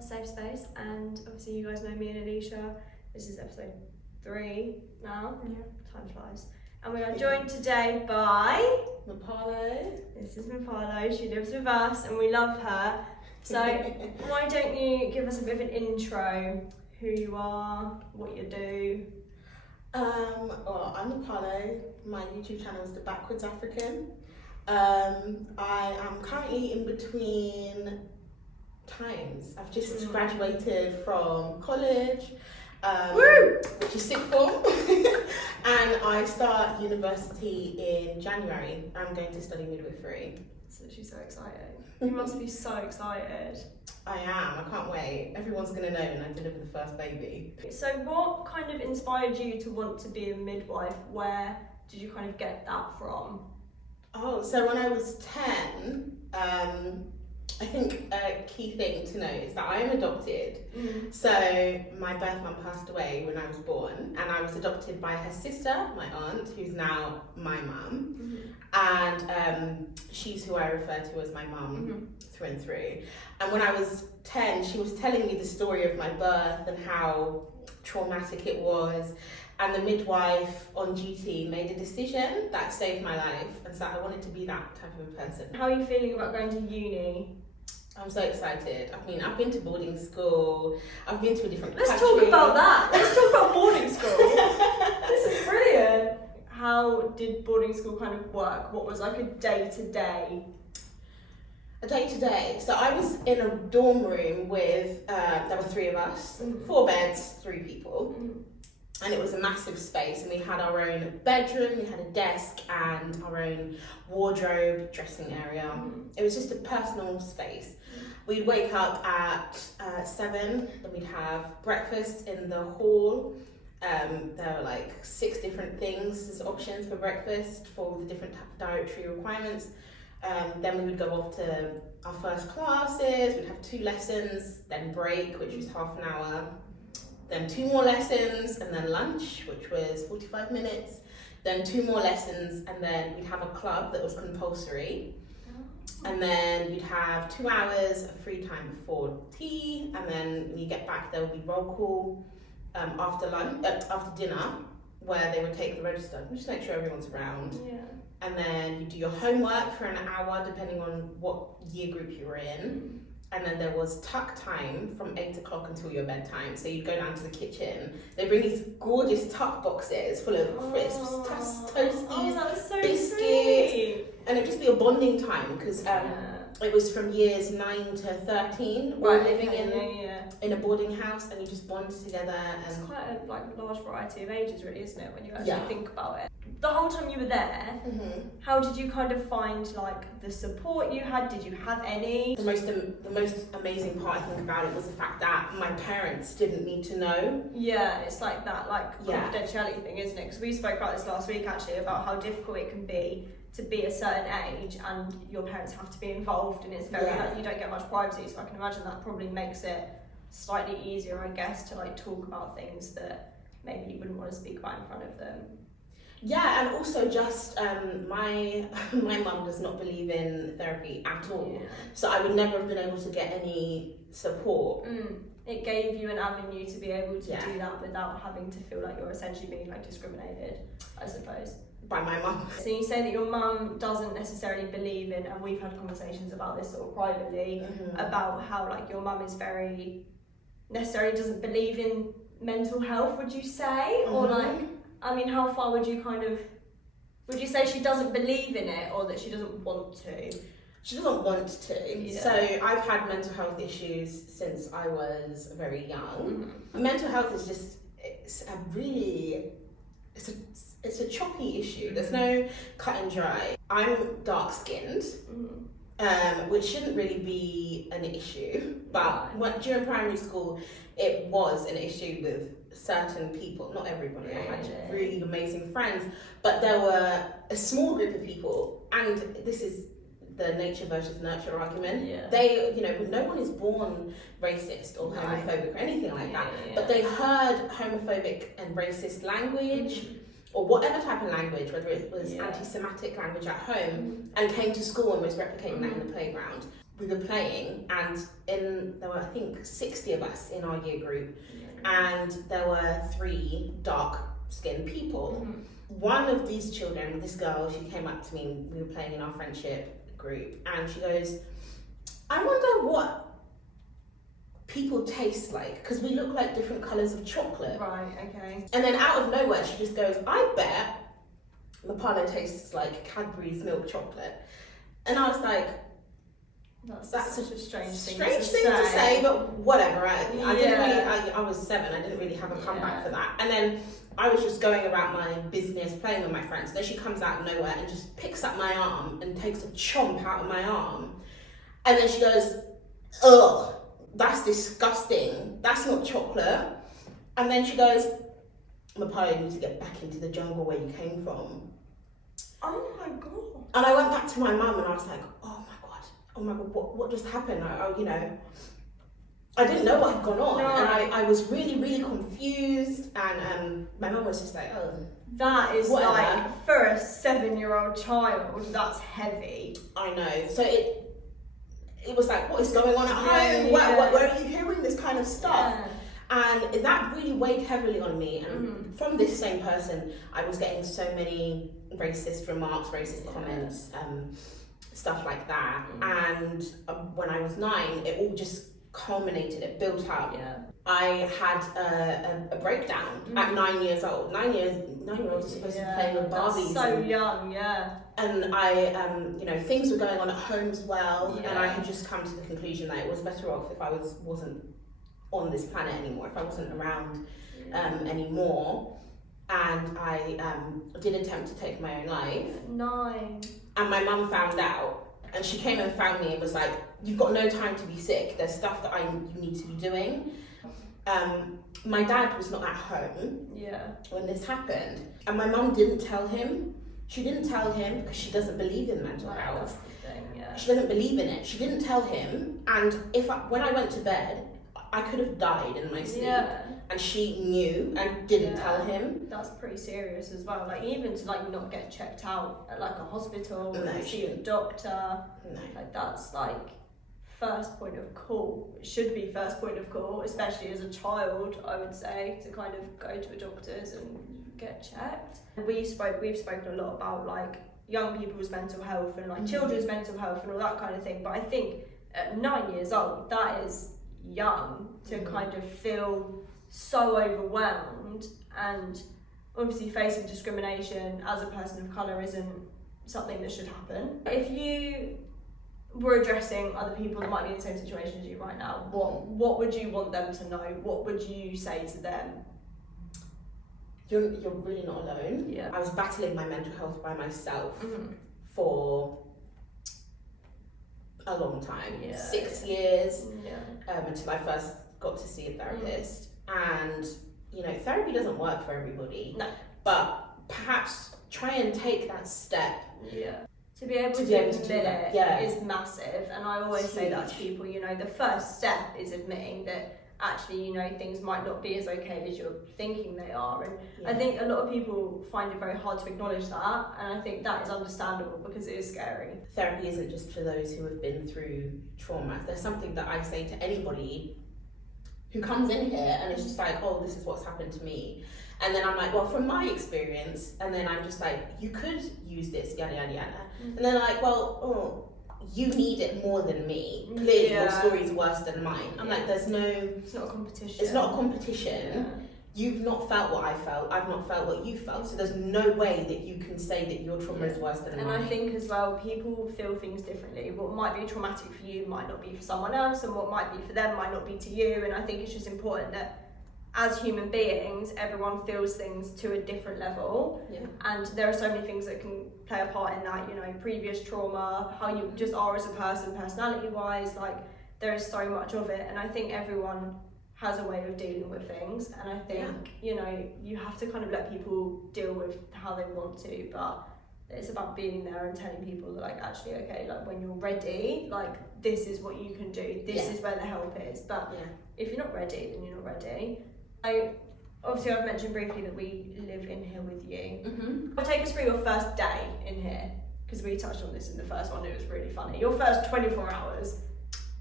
safe space, and obviously you guys know me and Alicia. This is episode 3 now. Yeah. Time flies. And we are joined today by Mapalo. This is Mapalo. She lives with us and we love her. So why don't you give us a bit of an intro, who you are, what you do? Well, I'm Mapalo. My YouTube channel is The Backwards African. I am currently in between times. I've just graduated from college, which is sixth form, and I start university in January. I'm going to study midwifery. So she's so excited. You must be so excited. I am. I can't wait. Everyone's going to know when I deliver the first baby. So what kind of inspired you to want to be a midwife? Where did you kind of get that from? Oh, so when I was 10, I think a key thing to note is that I am adopted. So my birth mum passed away when I was born, and I was adopted by her sister, my aunt, who's now my mum. And she's who I refer to as my mum through and through. And when I was 10, she was telling me the story of my birth and how traumatic it was. And the midwife on duty made a decision that saved my life. And so I wanted to be that type of a person. How are you feeling about going to uni? I'm so excited. I mean, I've been to boarding school. I've been to a different Let's country. talk about that. Let's talk about boarding school. This is brilliant. How did boarding school kind of work? What was like a day-to-day? A day-to-day. So I was in a dorm room with, there were 3 of us, 4 beds, 3 people. And it was a massive space, and we had our own bedroom, we had a desk and our own wardrobe, dressing area. It was just a personal space. We'd wake up at 7, then we'd have breakfast in the hall. There were like 6 different things as options for breakfast for all the different dietary requirements. Then we would go off to our first classes, we'd have 2 lessons, then break, which was half an hour. Then 2 more lessons, and then lunch, which was 45 minutes. Then 2 more lessons, and then we'd have a club that was compulsory. And then we'd have 2 hours of free time before tea, and then when you get back, there would be roll call after dinner, where they would take the register, just make sure everyone's around. Yeah. And then you do your homework for an hour, depending on what year group you were in. And then there was tuck time from 8 o'clock until your bedtime. So you'd go down to the kitchen. They bring these gorgeous tuck boxes full of crisps, toasties, that was so biscuits. sweet. And it'd just be a bonding time because it was from years 9 to 13. Right, living yeah. in a boarding house, and you just bond together. It's And quite a large variety of ages, really, isn't it, when you actually think about it? The whole time you were there, how did you kind of find like the support you had? Did you have any? The most amazing part I think about it was the fact that my parents didn't need to know. Yeah, it's like that confidentiality thing, isn't it? Because we spoke about this last week actually, about how difficult it can be to be a certain age and your parents have to be involved, and it's very you don't get much privacy, so I can imagine that probably makes it slightly easier, I guess, to like talk about things that maybe you wouldn't want to speak about in front of them. Yeah, and also just my mum does not believe in therapy at all, so I would never have been able to get any support. It gave you an avenue to be able to do that without having to feel like you're essentially being like discriminated, I suppose. By my mum. So you say that your mum doesn't necessarily believe in, and we've had conversations about this sort of privately, about how like your mum is very necessarily doesn't believe in mental health, would you say? Or like, I mean, how far would you would you say she doesn't believe in it, or that she doesn't want to? She doesn't want to. Yeah. So I've had mental health issues since I was very young. Mental health is just, it's a choppy issue. There's no cut and dry. I'm dark skinned, which shouldn't really be an issue, but during primary school it was an issue with certain people, not everybody. I had really amazing friends, but there were a small group of people, and this is the nature versus nurture argument. They, no one is born racist or homophobic or anything like that, but they heard homophobic and racist language or whatever type of language, whether it was anti-Semitic language at home, and came to school and was replicating that in the playground. we were playing, and there were, I think, 60 of us in our year group, and there were 3 dark-skinned people. One of these children, this girl, she came up to me, we were playing in our friendship group, and she goes, I wonder what people taste like, because we look like different colours of chocolate. Right, okay. And then out of nowhere, she just goes, I bet Mapalo tastes like Cadbury's milk chocolate. And I was like, that's such a strange thing to say, but whatever. I didn't really. I was 7. I didn't really have a comeback for that. And then I was just going about my business, playing with my friends. Then she comes out of nowhere and just picks up my arm and takes a chomp out of my arm. And then she goes, ugh, that's disgusting. That's not chocolate. And then she goes, Mapalo, you need to get back into the jungle where you came from. Oh my God. And I went back to my mum and I was like, oh my God, what just happened? I didn't know what had gone on. No. And I was really, really confused. And my mum was just like, oh. That is whatever. Like, for a 7-year-old child, that's heavy. I know. So it was like, what is going on at home? Where are you hearing this kind of stuff? Yeah. And that really weighed heavily on me. And from this same person, I was getting so many racist remarks, racist comments, stuff like that. And when I was 9, it all just culminated, it built up. Yeah. I had a breakdown at 9 years old. 9-year-olds are supposed to be playing with Barbies. That's so young, yeah. And I, things were going on at home as well. Yeah. And I had just come to the conclusion that it was better off if I wasn't on this planet anymore, if I wasn't around anymore. And I did attempt to take my own life. 9. And my mum found out. And she came and found me and was like, you've got no time to be sick. There's stuff that you need to be doing. My dad was not at home when this happened. And my mum didn't tell him. She didn't tell him because she doesn't believe in mental health. That's the thing, yeah. She doesn't believe in it. She didn't tell him. And when I went to bed, I could have died in my sleep. Yeah. And she knew and didn't tell him. That's pretty serious as well. Like, even to not get checked out at a hospital or see a doctor. No. That's first point of call. It should be first point of call, especially as a child, I would say, to kind of go to a doctor's and get checked. We've spoken a lot about young people's mental health and children's mental health and all that kind of thing. But I think at 9 years old, that is young to kind of feel so overwhelmed, and obviously facing discrimination as a person of colour isn't something that should happen. If you were addressing other people that might be in the same situation as you right now, what would you want them to know? What would you say to them? You're really not alone. Yeah. I was battling my mental health by myself for a long time, 6 years, until I first got to see a therapist. And therapy doesn't work for everybody. No. But perhaps try and take that step. Yeah. To be able to admit it is massive. And I always say that to people, the first step is admitting that actually, things might not be as okay as you're thinking they are. And I think a lot of people find it very hard to acknowledge that. And I think that is understandable because it is scary. Therapy isn't just for those who have been through trauma. There's something that I say to anybody who comes in here and it's just like, oh, this is what's happened to me. And then I'm like, well, from my experience, and then I'm just like, you could use this, yada, yada, yada. And then like, well, you need it more than me. Clearly your story's worse than mine. I'm like, it's not a competition. It's not a competition. Yeah. You've not felt what I felt. I've not felt what you felt. So there's no way that you can say that your trauma is worse than mine. And I think as well, people feel things differently. What might be traumatic for you might not be for someone else, and what might be for them might not be to you. And I think it's just important that as human beings, everyone feels things to a different level. Yeah. And there are so many things that can play a part in that, previous trauma, how you just are as a person, personality-wise, there is so much of it. And I think everyone has a way of dealing with things. And I think, you have to kind of let people deal with how they want to, but it's about being there and telling people that, actually, okay, when you're ready, this is what you can do. This is where the help is. But if you're not ready, then you're not ready. So, obviously, I've mentioned briefly that we live in here with you. Take us through your first day in here. because we touched on this in the first one, it was really funny. Your first 24 hours,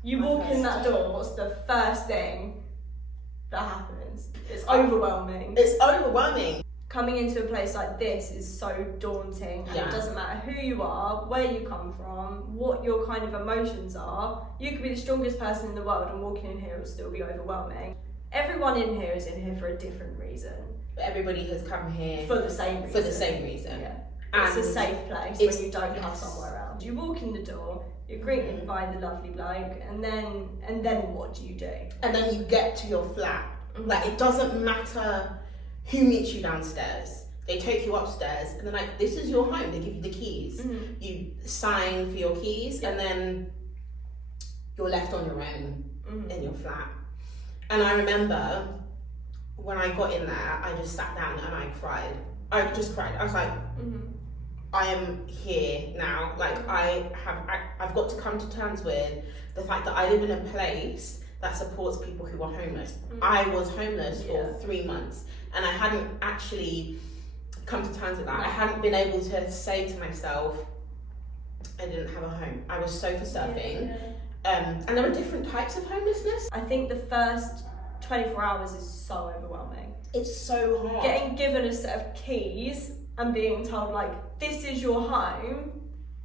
you walk in that door, what's the first thing that happens? It's overwhelming. It's overwhelming. Coming into a place like this is so daunting, and it doesn't matter who you are, where you come from, what your kind of emotions are. You could be the strongest person in the world and walking in here will still be overwhelming. Everyone in here is in here for a different reason. But everybody has come here for the same reason. For the same reason. Yeah. And it's a safe place when you don't have somewhere else. You walk in the door, you're greeted by the lovely bloke, and then what do you do? And then you get to your flat. Like, it doesn't matter who meets you downstairs. They take you upstairs and they're like, this is your home. They give you the keys. You sign for your keys and then you're left on your own in your flat. And I remember when I got in there, I just sat down and I cried. I just cried. I was like, I am here now. Like, I've got to come to terms with the fact that I live in a place that supports people who are homeless. I was homeless for 3 months and I hadn't actually come to terms with that. I hadn't been able to say to myself, I didn't have a home. I was sofa surfing. And there are different types of homelessness. I think the first 24 hours is so overwhelming. It's so hard. Getting given a set of keys and being told, like, this is your home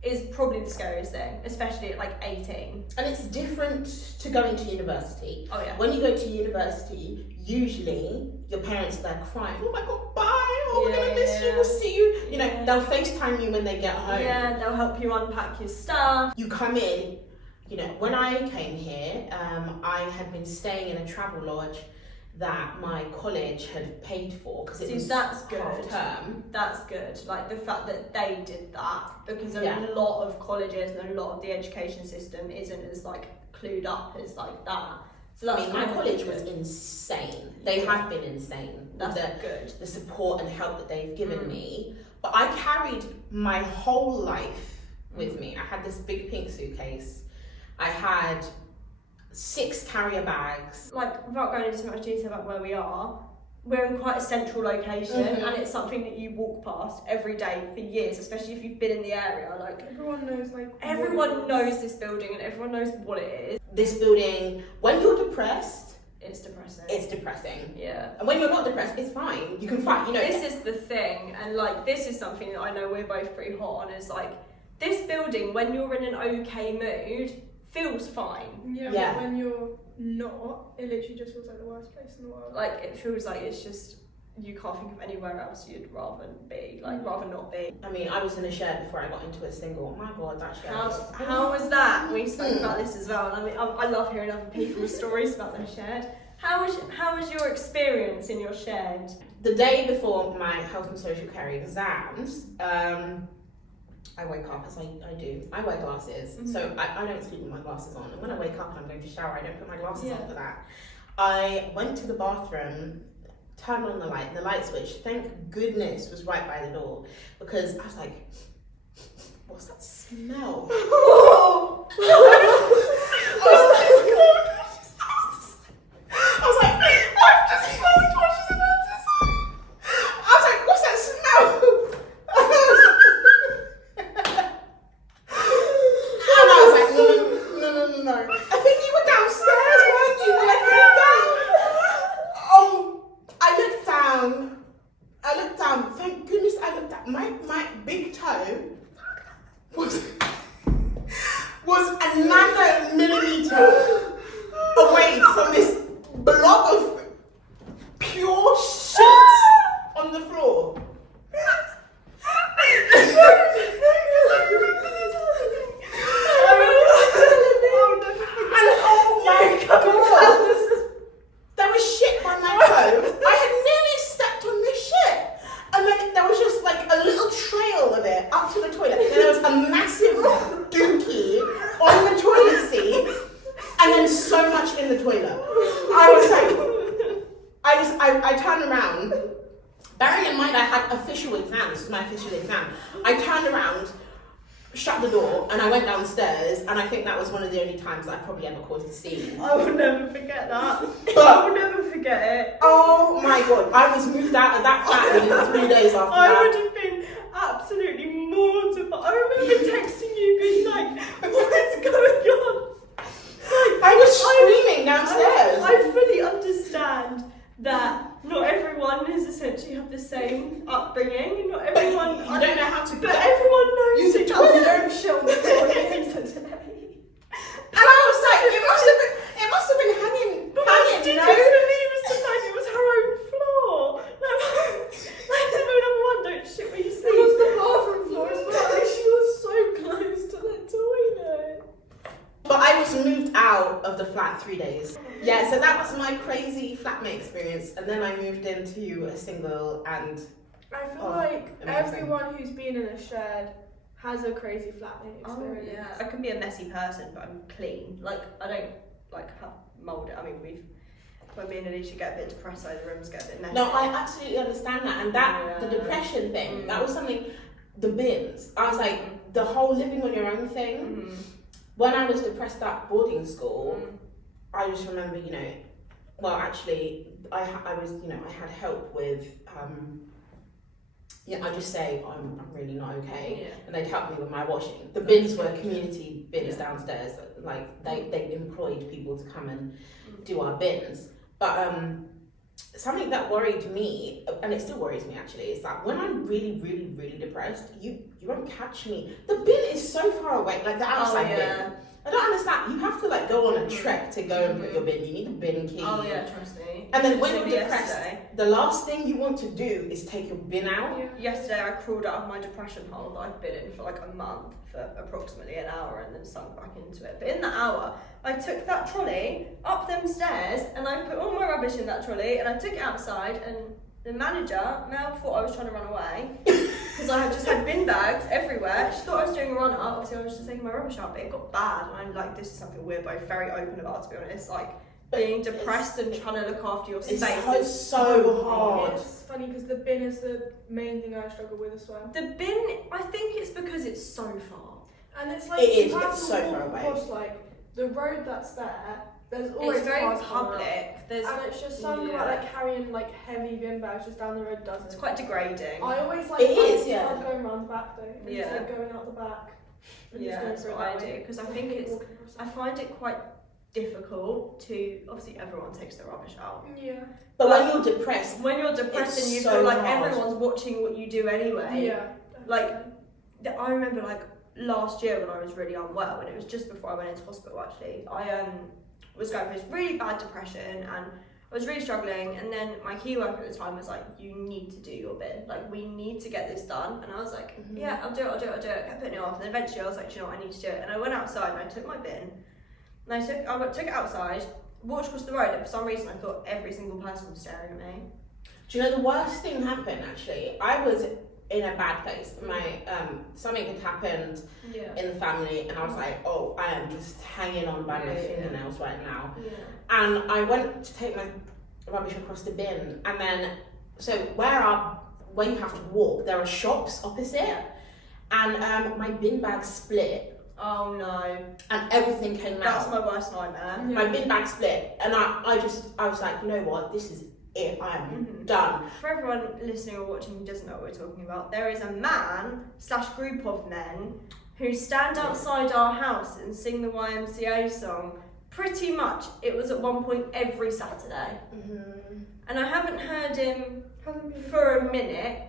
is probably the scariest thing, especially at like 18. And it's different to going to university. Oh yeah. When you go to university, usually your parents are there crying, oh my god, bye, oh we're gonna miss you, we'll see you. You know, they'll FaceTime you when they get home. Yeah, they'll help you unpack your stuff. You come in, you know, when I came here, I had been staying in a travel lodge that my college had paid for because it was that's good. half term. That's good. Like the fact that they did that, because a lot of colleges and a lot of the education system isn't as like clued up as like that. So that's, I mean, my college was insane. They have been insane. That's good. The support and help that they've given me. But I carried my whole life with me. I had this big pink suitcase. I had 6 carrier bags. Like, without going into too much detail about where we are, we're in quite a central location and it's something that you walk past every day for years, especially if you've been in the area. Like, everyone knows, like, everyone knows this building and everyone knows what it is. This building, when you're depressed, it's depressing. It's depressing. Yeah. And when you're not depressed, it's fine. You can fight, you know. This is the thing, and like, this is something that I know we're both pretty hot on, is like, this building, when you're in an okay mood, feels fine. Yeah. But when you're not, it literally just feels like the worst place in the world. Like, it feels like it's just, you can't think of anywhere else you'd rather be, like, rather not be. I mean, I was in a shed before I got into a single. Oh my god, that shed. How was that? We spoke about this as well, and I mean, I love hearing other people's stories about their shed. How was your experience in your shed? The day before my health and social care exams, I wake up, as I do. I wear glasses, so I don't sleep with my glasses on. And when I wake up and I'm going to shower, I don't put my glasses on for that. I went to the bathroom, turned on the light, and the light switch, thank goodness, was right by the door. Because I was like, what's that smell? I was like, I've just smelled what she's about to say. I was like, what's that smell? And I was like, no. I think you were downstairs, weren't you? When I came down. Oh, I looked down. Thank goodness I looked down. My big toe was another millimeter away from this blob of pure shit on the floor. Oh my god! There was shit by my toe. I had nearly stepped on this shit. And then there was just like a little trail of it up to the toilet. And there was a massive dookie on the toilet seat. And then so much in the toilet. I turned around. Bearing in mind I had official exams, this was my official exam. I turned around, shut the door, and I went downstairs, and I think that was one of the only times that I probably ever caused a scene. I will never forget that. I will never forget it. Oh my god, I was moved out of that flat within 3 days after that. I would have been absolutely mortified. I remember texting you being like, what is going on? I was screaming downstairs. I fully understand that not everyone has essentially had the same upbringing, and not everyone. You don't know how to. But everyone knows use the each toilet. other. Don't shit on the floor again today. And I was like, it must have been hanging. Did you you know? believe the fact it was her own floor? No, number one, don't shit where you sleep. It was the bathroom floor as well. Like, she was so close to the toilet. But I was moved out of the flat 3 days. Yeah, so that was my crazy flatmate experience, and then I moved into a single and. I feel Oh, like amazing. everyone who's been in a shared has a crazy flatmate experience. Oh, yeah. I can be a messy person, but I'm clean. Like, I don't have mould. I mean, when me and Alicia get a bit depressed, so the rooms get a bit messy. No, I absolutely understand that, and that the Yeah. depression thing, that was something. The bins, I was like, the whole living on your own thing. When I was depressed at boarding school, I just remember, well, actually, I was, I had help with, I just say I'm really not okay, and they'd help me with my washing. The bins were community bins downstairs, like they employed people to come and do our bins. But something that worried me, and it still worries me actually, is that when I'm really, really, really depressed, you won't catch me. The bin is so far away, like the outside bin. I don't understand. You have to go on a trek to go and put your bin. You need a bin key. Oh yeah, trust me. And then when you're depressed, yesterday, the last thing you want to do is take your bin out. yesterday I crawled out of my depression hole that I've been in for like a month for approximately an hour and then sunk back into it. But in that hour, I took that trolley up them stairs and I put all my rubbish in that trolley and I took it outside, and the manager, Mel, thought I was trying to run away because I had just had bin bags everywhere. She thought I was doing a run up. Obviously I was just taking my rubbish out, but it got bad, and I'm like, this is something we're both very open about, to be honest. Like, being depressed and trying to look after your space is so hard. It's funny because the bin is the main thing I struggle with as well. The bin, I think it's because it's so far. And it's like, It is, you have it's to so walk far away. across the road that's there. There's always It's very cars coming public. up. There's, And it's just something about carrying heavy bin bags just down the road doesn't. it's quite degrading. I always It is, yeah. start going around the back though. And Yeah. just going out the back. And Yeah, just that's going what I through that do, way. because I think hate it's, walking across I that. find it quite difficult to, obviously everyone takes their rubbish out. Yeah. But when you're depressed, When you're depressed It's and you so feel like hard. everyone's watching what you do anyway. Yeah. Like, I remember last year when I was really unwell, and it was just before I went into hospital actually, I was going through this really bad depression and I was really struggling, and then my key worker at the time was like, you need to do your bin, we need to get this done, and I was like, yeah, I'll do it, I kept putting it off, and then eventually I was like, do you know what, I need to do it, and I went outside and I took my bin, and I took it outside, walked across the road, and for some reason I thought every single person was staring at me. do you know the worst thing happened actually? I was in a bad place. My something had happened in the family, and I was like, oh, I am just hanging on by my fingernails right now. And I went to take my rubbish across the bin, and then so where you have to walk, there are shops opposite, and my bin bag split. Oh no. And everything came out. That's my worst nightmare. My bin bag split, and I was like, you know what, this is it, I am done. For everyone listening or watching who doesn't know what we're talking about, there is a man/group of men who stand outside our house and sing the YMCA song. Pretty much, it was at one point every Saturday. And I haven't heard him for a minute,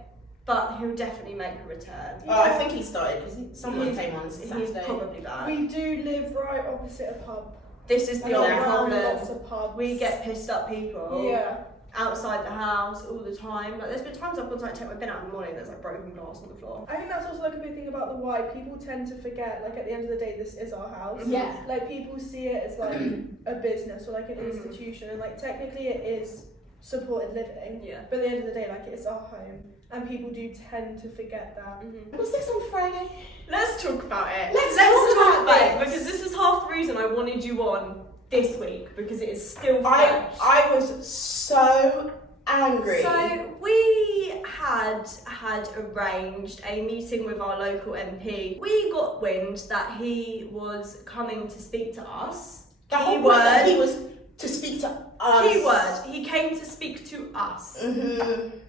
but he'll definitely make a return. Oh, I think he started because someone came on He's Saturday. probably back. We do live right opposite a pub. This is the And old around problem. lots of pubs. We get pissed up people. Yeah. Outside the house all the time. There's been times I've gone to take my bin out in the morning, there's broken glass on the floor. I think that's also a big thing about the why. People tend to forget, at the end of the day, this is our house. Yeah. People see it as a business or an institution, and technically it is supported living. Yeah. But at the end of the day, it's our home, and people do tend to forget that. Was this on Friday? Let's talk about it. Let's talk talk about it, about because this is half the reason I wanted you on this week, because it is still fresh. I was so angry. So we had arranged a meeting with our local MP. We got wind that he was coming to speak to us. the whole point that he was to speak to us. Keyword, he came to speak to us.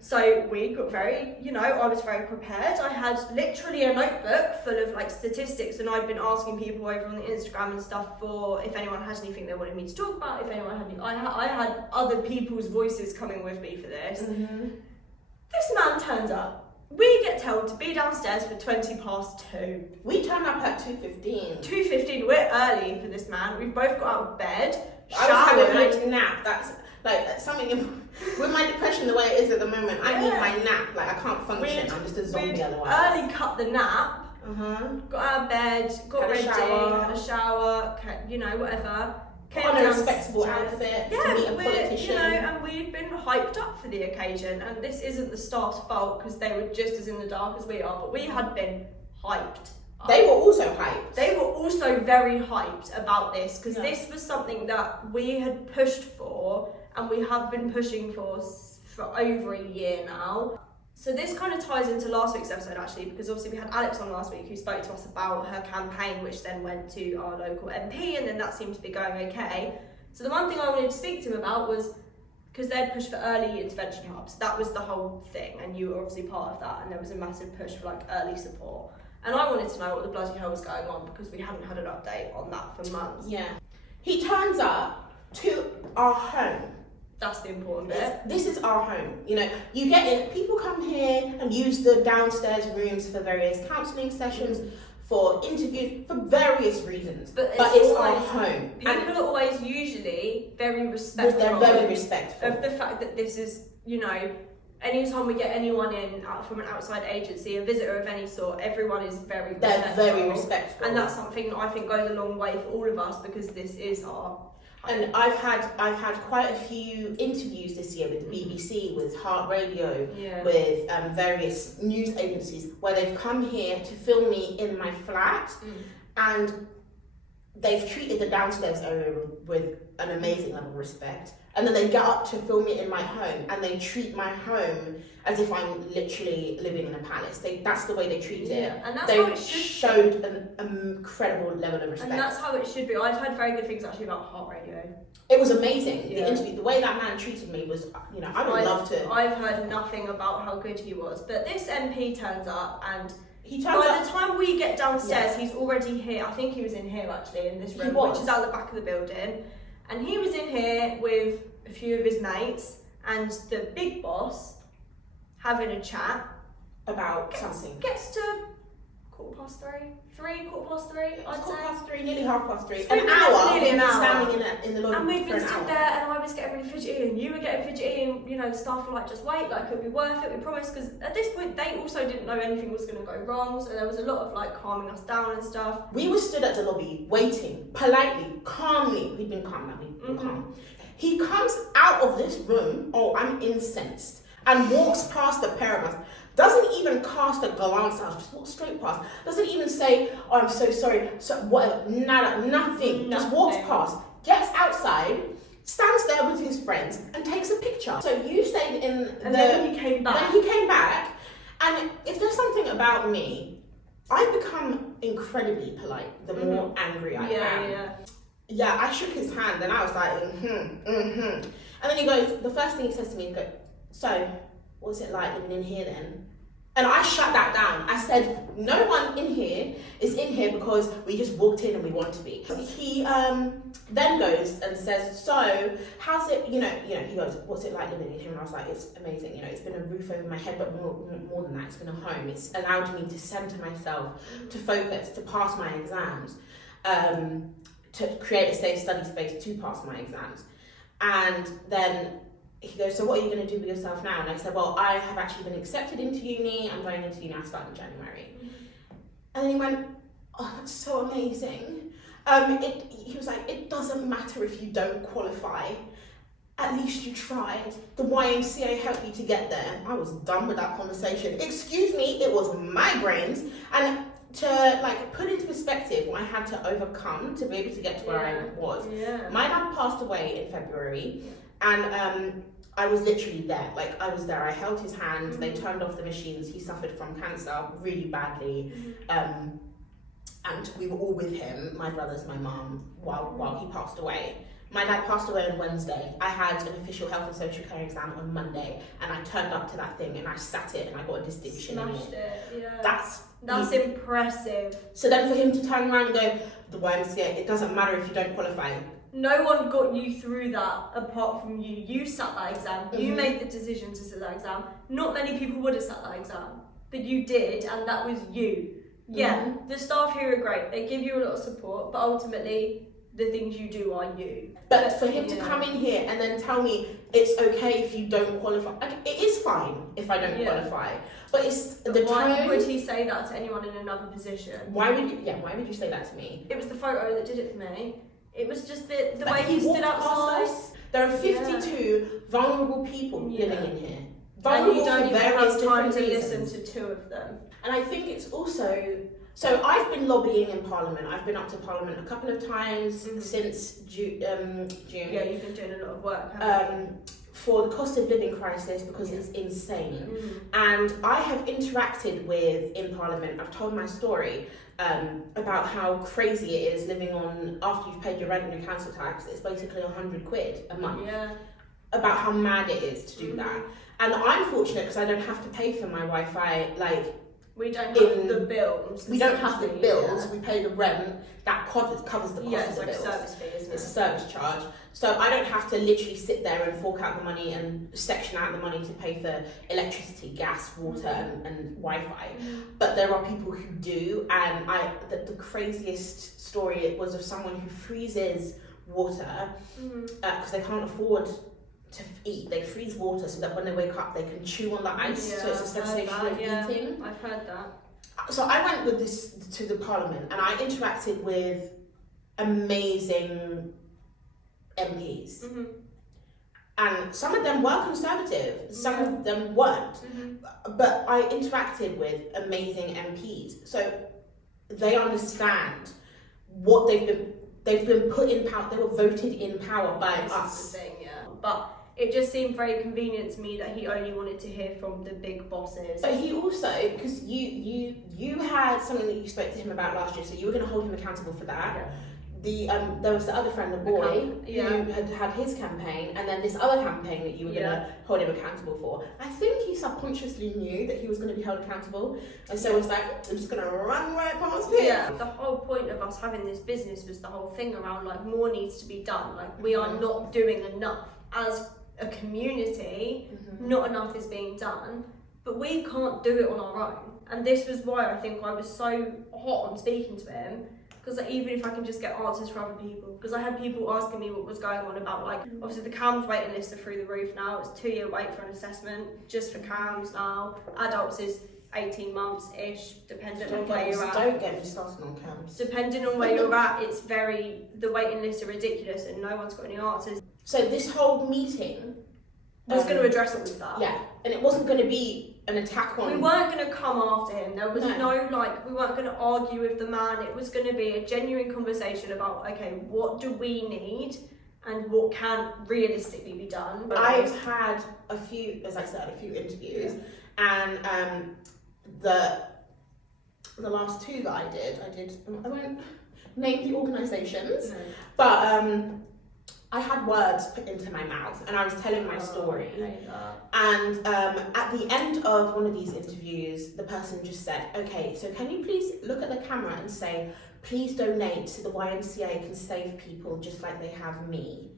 So we got very, I was very prepared. I had literally a notebook full of like statistics, and I'd been asking people over on the Instagram and stuff for if anyone has anything they wanted me to talk about, if anyone had any, I had other people's voices coming with me for this. This man turns up. We get told to be downstairs for 2:20. We turn up at 2:15. 2:15, we're early for this man. We've both got out of bed, I was having showered. my nap. That's like something with my depression the way it is at the moment. I need my nap. Like I can't function. I'm just a zombie otherwise. Early cut the nap. Got out of bed, got ready, had a shower, whatever. Put on a respectable outfit to meet a politician. And we'd been hyped up for the occasion. And this isn't the staff's fault because they were just as in the dark as we are, but we had been hyped. They were also hyped. They were also very hyped about this because this was something that we had pushed for and we have been pushing for over a year now. So this kind of ties into last week's episode actually, because obviously we had Alex on last week who spoke to us about her campaign, which then went to our local MP, and then that seemed to be going okay. So the one thing I wanted to speak to him about was, because they'd pushed for early intervention hubs, that was the whole thing, and you were obviously part of that, and there was a massive push for like early support. And I wanted to know what the bloody hell was going on because we hadn't had an update on that for months. Yeah. He turns up to our home. That's the important bit. This is our home. You get in, people come here and use the downstairs rooms for various counselling sessions, for interviews, for various reasons. But it's our home. People are always usually very respectful. They're very respectful. Of the fact that this is, anytime we get anyone in from an outside agency, a visitor of any sort, everyone is very respectful. They're very respectful. And that's something that I think goes a long way for all of us because this is our... And I've had quite a few interviews this year with the BBC, with Heart Radio, with various news agencies where they've come here to film me in my flat, and they've treated the downstairs area with an amazing level of respect. And then they get up to film it in my home, and they treat my home as if I'm literally living in a palace. That's the way they treat it. And that's they how it should showed an incredible level of respect. And that's how it should be. I've heard very good things actually about Heart Radio. It was amazing. The interview, the way that man treated me was, I would love to. I've heard nothing about how good he was, but this MP turns up and By the time we get downstairs, he's already here. I think he was in here actually, in this room, which is out the back of the building. And he was in here with a few of his mates and the big boss having a chat about something. Gets to 3:15, I'd say. Nearly 3:30. An hour. Nearly an hour. Standing in the lobby and we've for been an stood hour. there, and I was getting really fidgety, and you were getting fidgety, and the staff were like, just wait, like it'll be worth it, we promise. Because at this point, they also didn't know anything was going to go wrong, so there was a lot of like calming us down and stuff. We were stood at the lobby, waiting, politely, calmly. We'd been calm now, we'd been calm. He comes out of this room, I'm incensed, and walks past a pair of us. Doesn't even cast a glance at us, just walks straight past. Doesn't even say, I'm so sorry, so whatever, nada, nothing. Just walks past, gets outside, stands there with his friends, and takes a picture. So you stayed in then he came back. Then he came back, and if there's something about me, I become incredibly polite the more angry I am. Yeah, I shook his hand, and I was like, And then he goes, the first thing he says to me, he goes, so, what's it like living in here then? And I shut that down. I said, no one in here is in here because we just walked in and we want to be. He then goes and says, so, how's it, he goes, what's it like living in here? And I was like, it's amazing, it's been a roof over my head, but more than that, it's been a home. It's allowed me to center myself, to focus, to pass my exams, to create a safe study space to pass my exams. And then he goes, so what are you going to do with yourself now? And I said, well, I have actually been accepted into uni. I'm going into uni, I start in January. And then he went, oh, that's so amazing. He was like, it doesn't matter if you don't qualify. At least you tried. The YMCA helped you to get there. I was done with that conversation. Excuse me, it was my brains. And to put into perspective what I had to overcome to be able to get to where I was. My dad passed away in February, and I was literally there. I was there. I held his hand. They turned off the machines. He suffered from cancer really badly, and we were all with him. My brothers, my mum, while he passed away. My dad passed away on Wednesday. I had an official health and social care exam on Monday, and I turned up to that thing and I sat it and I got a distinction. Smashed it, yeah. That's impressive. So then for him to turn around and go, the YMCA, it doesn't matter if you don't qualify. No one got you through that apart from you. You sat that exam. You made the decision to sit that exam. Not many people would have sat that exam, but you did, and that was you. Yeah, the staff here are great. They give you a lot of support, but ultimately, the things you do are you. But for him to come in here and then tell me it's okay if you don't qualify, like, it is fine if I don't qualify. But it's but the why tone. would he say that to anyone in another position? Why would you say that to me? It was the photo that did it for me. It was just the way he stood outside. There are 52 vulnerable people living in here. And you don't for even various have time different to reasons. listen to two of them. And I think it's also, so I've been lobbying in Parliament. I've been up to Parliament a couple of times since June. Yeah, you've been doing a lot of work, haven't you? For the cost of living crisis, because it's insane. And I have interacted with, in Parliament, I've told my story about how crazy it is living on, after you've paid your rent and your council tax, it's basically £100 a month. Yeah. About how mad it is to do that. And I'm fortunate because I don't have to pay for my Wi-Fi, like, we don't have the bills. we don't have the bills, we pay the rent, that covers the cost of the it's like bills. a service fee, isn't it? It's a service charge. So I don't have to literally sit there and fork out the money and section out the money to pay for electricity, gas, water and Wi-Fi. But there are people who do, and the craziest story was of someone who freezes water because they can't afford to eat. They freeze water so that when they wake up they can chew on the ice, so it's a sensation of eating. I've heard that. So I went with this to the Parliament and I interacted with amazing MPs. And some of them were conservative, some of them weren't. But I interacted with amazing MPs. So they understand what they've been put in power, they were voted in power by us. This is the thing, But it just seemed very convenient to me that he only wanted to hear from the big bosses. But he also, because you had something that you spoke to him about last year, so you were going to hold him accountable for that. There was the other friend, the boy, who had his campaign, and then this other campaign that you were going to hold him accountable for. I think he subconsciously knew that he was going to be held accountable, and so it's like, I'm just going to run right past him. Yeah, the whole point of us having this business was the whole thing around, like, more needs to be done. Like, we are not doing enough. As a community, not enough is being done, but we can't do it on our own. And this was why I think I was so hot on speaking to him, because even if I can just get answers from other people, because I had people asking me what was going on about, like, obviously the CAMS waiting lists are through the roof now. It's 2-year wait for an assessment just for CAMS now. Adults is 18 months-ish, depending on where you're at. Don't get me started on CAMS. Depending on where you're at, the waiting lists are ridiculous and no one's got any answers. So this whole meeting was going to address all of that. Yeah, and it wasn't going to be an attack on. We weren't going to come after him. There was no we weren't going to argue with the man. It was going to be a genuine conversation about, okay, what do we need and what can realistically be done. I've had a few, as I said, a few interviews, and the last two that I did, I won't name the organisations, but I had words put into my mouth and I was telling my story. And at the end of one of these interviews, the person just said, okay, so can you please look at the camera and say, please donate so the YMCA can save people just like they have me.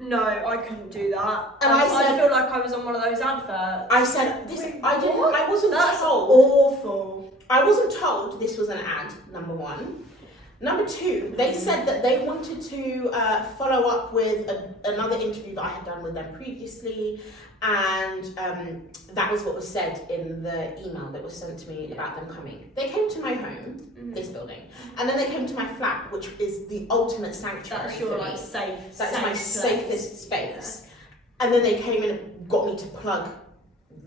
No, I couldn't do that. And I feel like I was on one of those adverts. I said, I wasn't That's told. Awful. I wasn't told this was an ad, number one. Number two, they said that they wanted to follow up with another interview that I had done with them previously, and that was what was said in the email that was sent to me about them coming. They came to my home, this building, and then they came to my flat, which is the ultimate sanctuary. That's your safe. That's my safest space. Yeah. And then they came and got me to plug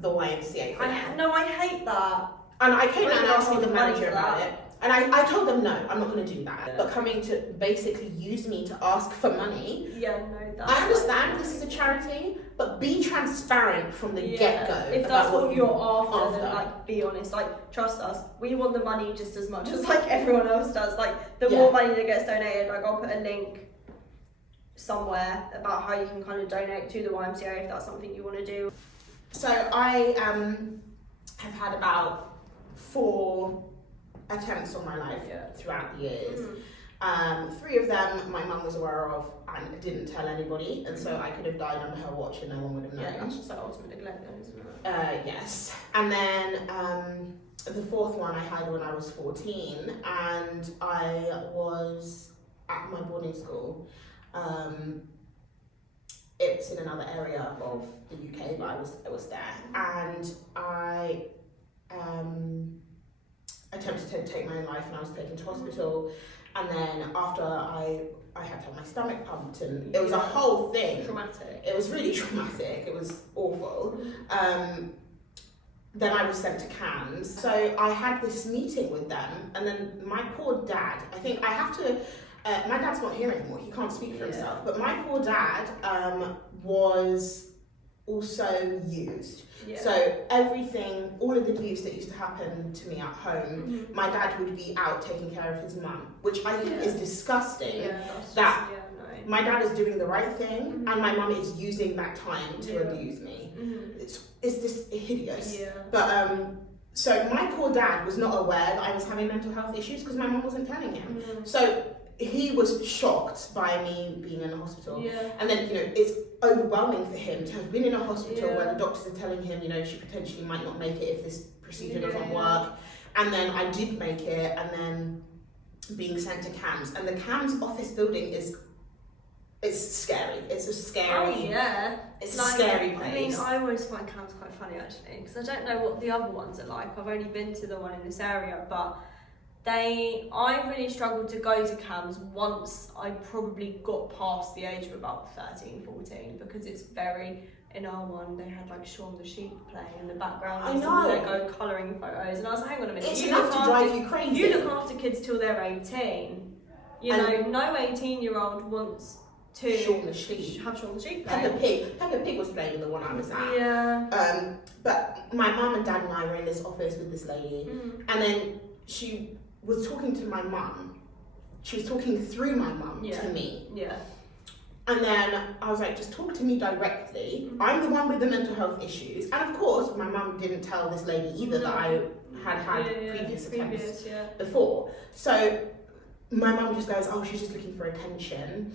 the YMCA for them. No, I hate that. And I came and asked the manager about it. And I told them, no, I'm not going to do that. But coming to basically use me to ask for money. Yeah, no, that's... I understand this is a charity, but be transparent from the get-go. If that's what you're after, then, like, be honest. Like, trust us. We want the money just as much as, like, everyone else does. Like, the more money that gets donated, like, I'll put a link somewhere about how you can kind of donate to the YMCA if that's something you want to do? So I have had about 4 attempts on my life throughout the years. 3 of them my mum was aware of and didn't tell anybody, and so I could have died under her watch and no one would have known. Yeah, that's just like ultimate neglect then, isn't it? Yes. And then the 4th one I had when I was 14, and I was at my boarding school. It's in another area of the UK, but I was there, and I attempted to take my own life, and I was taken to hospital. And then after I had to have my stomach pumped, and it was a whole thing. Traumatic. It was really traumatic. It was awful. Then I was sent to CAMS. So I had this meeting with them, and then my poor dad, I think I have to, my dad's not here anymore, he can't speak for himself, but my poor dad was also used. So everything, all of the abuse that used to happen to me at home, my dad would be out taking care of his mum, which I think is disgusting. My dad is doing the right thing, and my mum is using that time to abuse me. It's just hideous. But so my poor dad was not aware that I was having mental health issues because my mum wasn't telling him. So he was shocked by me being in the hospital. And then, you know, it's overwhelming for him to have been in a hospital where the doctors are telling him, you know, she potentially might not make it if this procedure doesn't work. And then I did make it, and then being sent to CAMS. And the CAMS office building it's scary. It's a scary. It's like, a scary place. I mean, I always find CAMS quite funny actually, because I don't know what the other ones are like. I've only been to the one in this area, but I really struggled to go to CAMS once I probably got past the age of about 13, 14, because it's very, in our one, they had like Shaun the Sheep playing in the background. I know. They go colouring photos, and I was like, hang on a minute. It's enough to drive you crazy. You look after kids till they're 18. You know, no 18-year-old wants to Shaun the Sheep. Have Shaun the Sheep playing. Peppa Pig was playing in the one I was at. But my mum and dad and I were in this office with this lady, and then she was talking to my mum. She was talking through my mum to me. And then I was like, just talk to me directly. I'm the one with the mental health issues. And of course, my mum didn't tell this lady either that I had previous attempts before. So my mum just goes, oh, she's just looking for attention.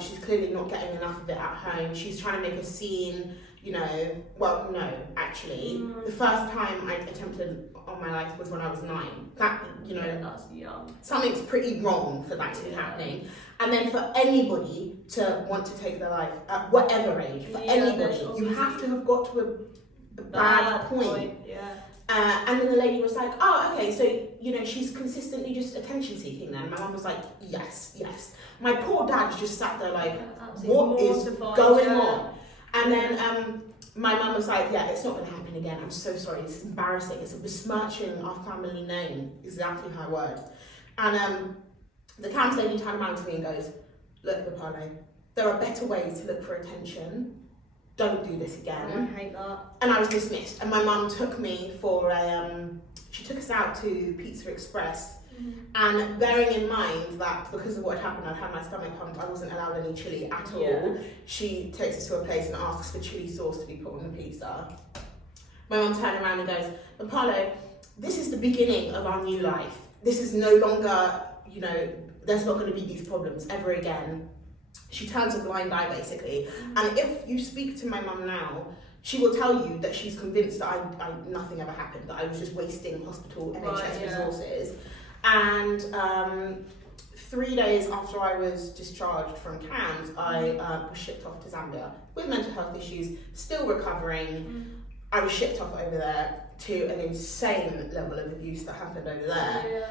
She's clearly not getting enough of it at home. She's trying to make a scene, you know. Well, no, actually. The first time I attempted on my life was when I was 9. That, you know, that's young. Something's pretty wrong for that to be happening. And then for anybody to want to take their life at whatever age, for anybody, you have to have got to a bad point. And then the lady was like, oh, okay, so, you know, she's consistently just attention seeking then. My mum was like, yes. My poor dad just sat there like, what is going on? And then my mum was like, yeah, it's not going to happen again. I'm so sorry. It's embarrassing. It's besmirching our family name. Exactly her words. And the CAMS lady turned around to me and goes, look, Mapalo, there are better ways to look for attention. Don't do this again. I hate that. And I was dismissed. And my mum took me for she took us out to Pizza Express. And bearing in mind that because of what had happened, I'd had my stomach pumped, I wasn't allowed any chilli at all. She takes us to a place and asks for chilli sauce to be put on the pizza. My mum turned around and goes, Mapalo, this is the beginning of our new life. This is no longer, you know, there's not going to be these problems ever again. She turns a blind eye basically. And if you speak to my mum now, she will tell you that she's convinced that I nothing ever happened, that I was just wasting hospital NHS resources. And 3 days after I was discharged from CAMS, I was shipped off to Zambia with mental health issues, still recovering. I was shipped off over there to an insane level of abuse that happened over there.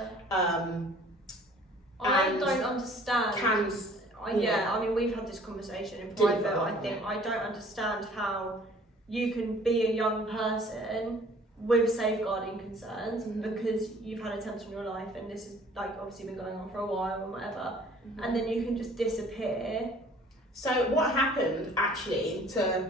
I don't understand. CAMS. I mean, we've had this conversation in private. I think I don't understand how you can be a young person with safeguarding concerns because you've had attempts in your life and this has like obviously been going on for a while and whatever, and then you can just disappear. So what happened actually to,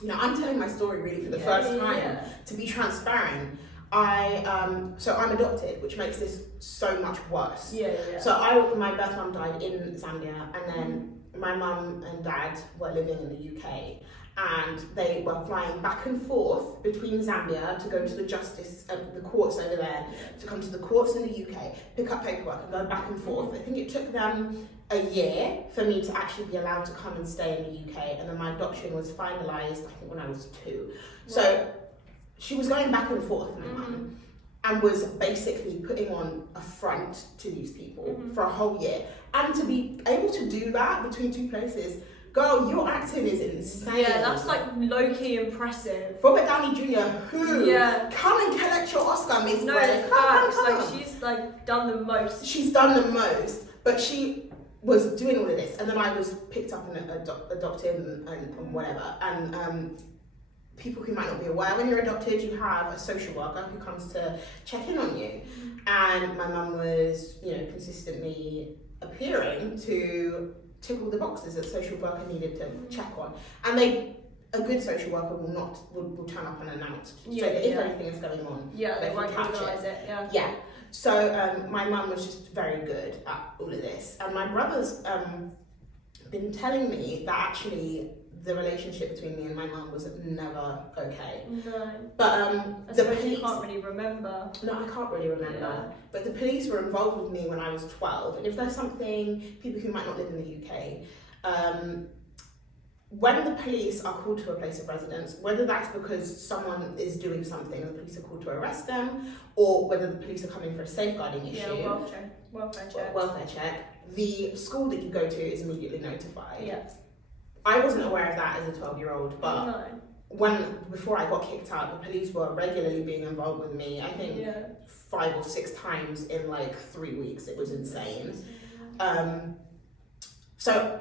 you know, I'm telling my story really for the first time to be transparent. So I'm adopted, which makes this so much worse. So my birth mum died in Zambia, and then my mum and dad were living in the UK, and they were flying back and forth between Zambia to go to the courts over there, to come to the courts in the UK, pick up paperwork and go back and forth. I think it took them a year for me to actually be allowed to come and stay in the UK, and then my adoption was finalised, I think, when I was 2. So she was going back and forth, my mum, and was basically putting on a front to these people for a whole year. And to be able to do that between 2 places, girl, your acting is insane. Yeah, that's like low-key impressive. Robert Downey Jr., who? Yeah. Come and collect your Oscar, Miss No, Bray. facts. Come. Like, she's like done the most. She's done the most, but she was doing all of this, and then I was picked up and adopted and whatever. And people who might not be aware, when you're adopted, you have a social worker who comes to check in on you. And my mum was, consistently appearing to tick all the boxes that social worker needed to check on. And a good social worker will turn up unannounced. So that if anything is going on, they won't catch realise it. Yeah. So my mum was just very good at all of this. And my brother's been telling me that actually the relationship between me and my mum was never okay. No. But the police... you can't really remember. No, I can't really remember. Yeah. But the police were involved with me when I was 12. And if there's something, people who might not live in the UK, when the police are called to a place of residence, whether that's because someone is doing something and the police are called to arrest them, or whether the police are coming for a safeguarding issue, welfare check, the school that you go to is immediately notified. Yeah. I wasn't aware of that as a 12-year-old, but before I got kicked out, the police were regularly being involved with me. I think 5 or 6 times in like 3 weeks. It was insane. So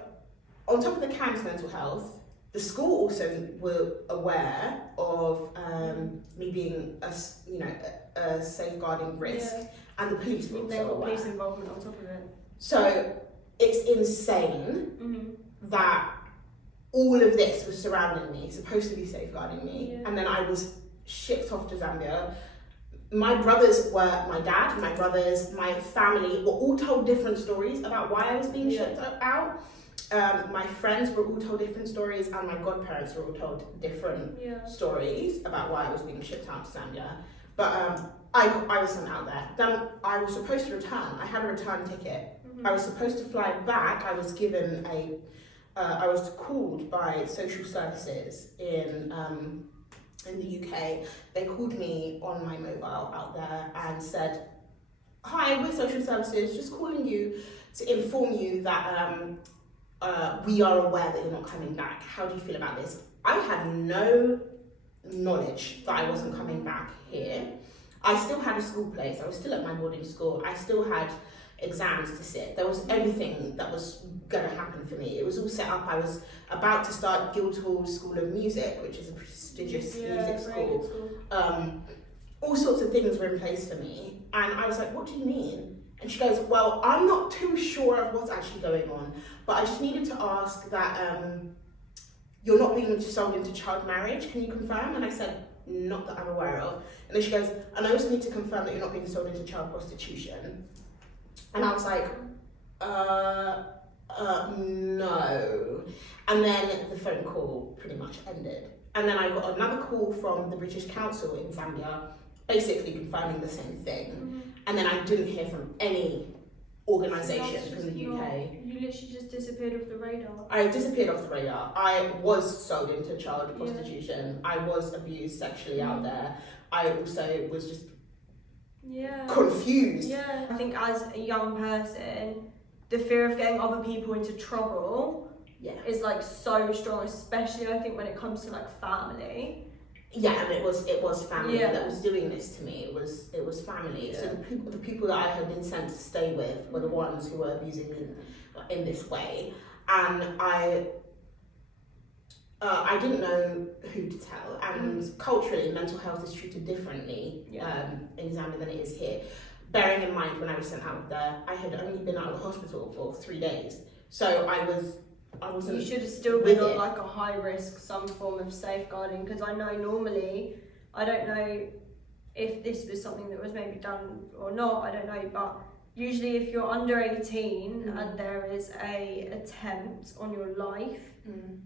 on top of the camp's mental health, the school also were aware of me being a safeguarding risk, and the police were also aware. Police involvement on top of it. So it's insane that all of this was surrounding me, supposed to be safeguarding me, and then I was shipped off to Zambia. My brothers my dad, my brothers, my family were all told different stories about why I was being shipped out. My friends were all told different stories, and my godparents were all told different stories about why I was being shipped out to Zambia. But I was sent out there. Then I was supposed to return. I had a return ticket. I was supposed to fly back. I was given I was called by social services in the UK. They called me on my mobile out there and said, "Hi, we're social services, just calling you to inform you that we are aware that you're not coming back. How do you feel about this?" I had no knowledge that I wasn't coming back here. I still had a school place. I was still at my boarding school. I still had exams to sit. There was everything that was going to happen for me. It was all set up. I was about to start Guildhall School of Music, which is a prestigious music school. All sorts of things were in place for me. And I was like, "What do you mean?" And she goes, "Well, I'm not too sure of what's actually going on, but I just needed to ask that you're not being sold into child marriage. Can you confirm?" And I said, "Not that I'm aware of." And then she goes, "And I also need to confirm that you're not being sold into child prostitution." And I was like, no. And then the phone call pretty much ended. And then I got another call from the British Council in Zambia, basically confirming the same thing. And then I didn't hear from any organisation from the UK. You literally just disappeared off the radar. I disappeared off the radar. I was sold into child prostitution. I was abused sexually out there. I also was just confused. Yeah. I think as a young person, the fear of getting other people into trouble is like so strong, especially I think when it comes to like family. Yeah, and it was family that was doing this to me. It was family. So the people that I had been sent to stay with were the ones who were abusing me in this way, and I didn't know who to tell. And culturally, mental health is treated differently in Zambia than it is here. Bearing in mind, when I was sent out there, I had only been out of the hospital for 3 days, so I wasn't. You should have still been on like a high risk, some form of safeguarding, because I know normally, I don't know if this was something that was maybe done or not, I don't know, but usually if you're under 18 and there is a attempt on your life,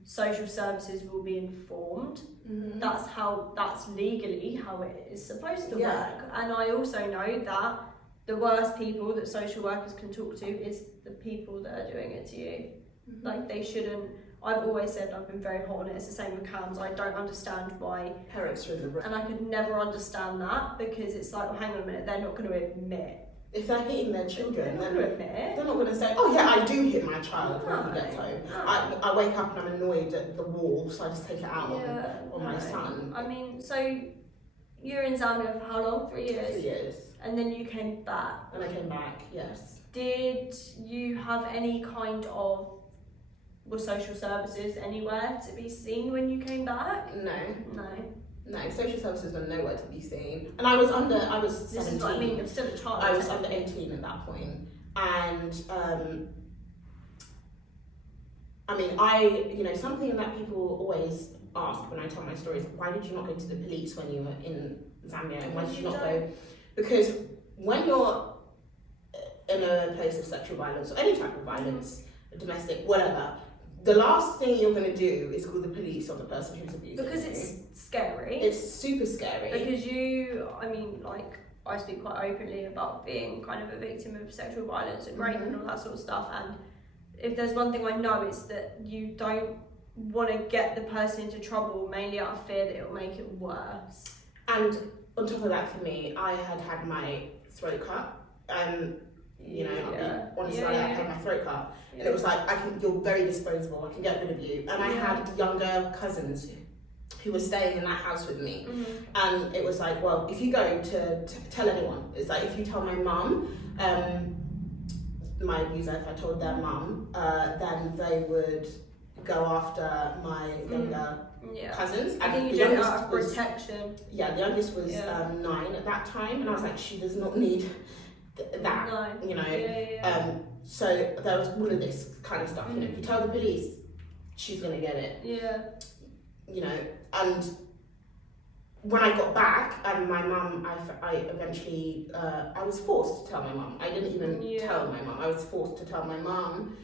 social services will be informed. That's legally how it is supposed to work. And I also know that the worst people that social workers can talk to is the people that are doing it to you. Like, they shouldn't. I've always said, I've been very hot on it, it's the same with CAMS. I don't understand why parents are in the room. And I could never understand that, because it's like, well, hang on a minute, they're not going to admit. If they're hitting their children, they're not going to say, oh yeah, I do hit my child when he gets home. No. I wake up and I'm annoyed at the wall, so I just take it out on my son. I mean, so you're in Zambia for how long? 3 years? 3 years. And then you came back? And I came back, yes. Did you have any kind of, were social services anywhere to be seen when you came back? No, social services were nowhere to be seen. And I was 17. This is what I mean, you're still a child. I was under 18 at that point. And, I mean, something that people always ask when I tell my stories, why did you not go to the police when you were in Zambia? And why did you not go? Because when you're in a place of sexual violence, or any type of violence, domestic, whatever, the last thing you're going to do is call the police on the person who's abusing you. Because it's scary. It's super scary. Because I speak quite openly about being kind of a victim of sexual violence and rape and all that sort of stuff. And if there's one thing I know, it's that you don't want to get the person into trouble, mainly out of fear that it'll make it worse. And on top of that, for me, I had my throat cut. I'll be honest, I had my throat cut. And it was like, you're very disposable, I can get rid of you. And I had younger cousins who were staying in that house with me. And it was like, well, if you go to tell anyone, it's like, if you tell my mum, my abuser, if I told their mum, then they would go after my younger cousins. I think you did it out of protection. Yeah, the youngest was 9 at that time. And I was like, she does not need that, so there was all of this kind of stuff. If you tell the police, she's gonna get it. And when I got back, and my mum, I eventually, I was forced to tell my mum. I didn't even tell my mum. I was forced to tell my mum.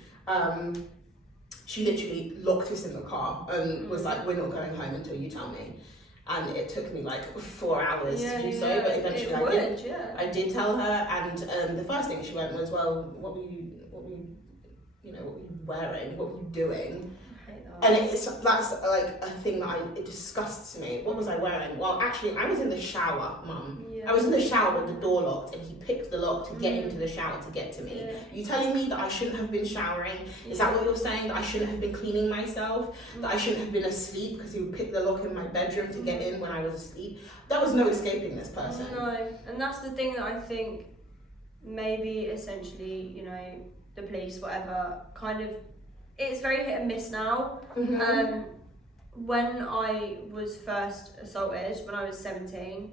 She literally locked us in the car and was like, "We're not going home until you tell me." And it took me like 4 hours to do so, but eventually I did tell her. And the first thing she went was, "Well, what were you wearing? What were you doing?" And that's like a thing that it disgusts me. What was I wearing? Well, actually, I was in the shower, Mum. I was in the shower with the door locked, and he picked the lock to get into the shower to get to me. You telling me that I shouldn't have been showering? Is that what you're saying? That I shouldn't have been cleaning myself? That I shouldn't have been asleep because he would pick the lock in my bedroom to get in when I was asleep? There was no escaping this person. No, and that's the thing that I think maybe essentially, the police, whatever, kind of, it's very hit and miss now. When I was first assaulted, when I was 17,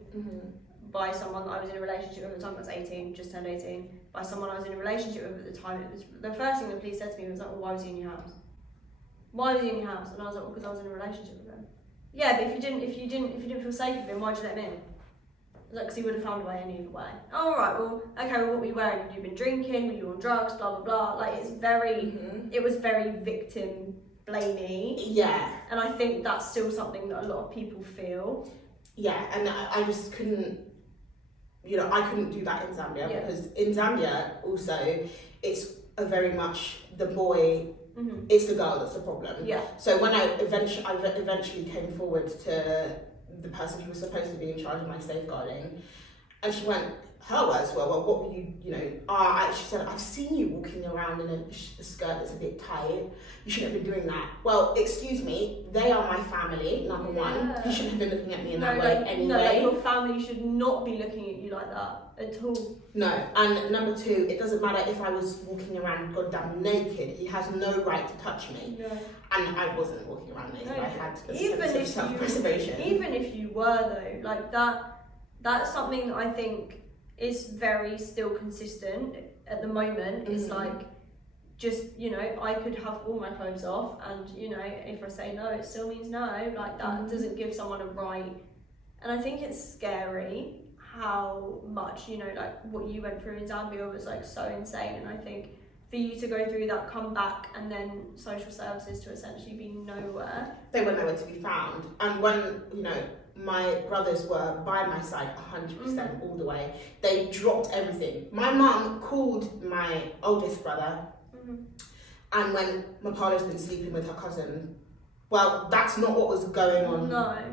by someone that I was in a relationship with at the time, I was 18, just turned 18, by someone I was in a relationship with at the time, it was, the first thing the police said to me was like, well, why was he in your house? Why was he in your house? And I was like, well, because I was in a relationship with him. Yeah, but if you didn't feel safe with him, why'd you let him in? Like, because he would have found a way any other way. Oh, right, well, okay, well, what were you wearing? Had you been drinking? Were you on drugs? Blah, blah, blah. Like, it's very, it was very victim blamey. Yeah. And I think that's still something that a lot of people feel. Yeah, and I just couldn't, I couldn't do that in Zambia because in Zambia also, it's a very much the boy, it's the girl that's the problem. Yeah. So when I eventually came forward to the person who was supposed to be in charge of my safeguarding, and she went, her words were, well, what were you, she said, I've seen you walking around in a skirt that's a bit tight. You shouldn't have been doing that. Well, excuse me, they are my family, number one. You shouldn't have been looking at me in that way anyway. No, like, your family should not be looking at you like that at all. No, and number two, it doesn't matter if I was walking around goddamn naked. He has no right to touch me. No. And I wasn't walking around naked. I had a even sense of self-preservation. Even if you were though, like that's something that I think is very still consistent at the moment. It's like, just, I could have all my clothes off and, if I say no, it still means no. Like, that doesn't give someone a right. And I think it's scary how much, you know, like what you went through in Zambia was like so insane, and I think for you to go through that, come back, and then social services to essentially be nowhere. They were nowhere to be found. And when, you know, my brothers were by my side 100% all the way, they dropped everything. My mum called my oldest brother, and when Mapalo's been sleeping with her cousin, well, that's not what was going on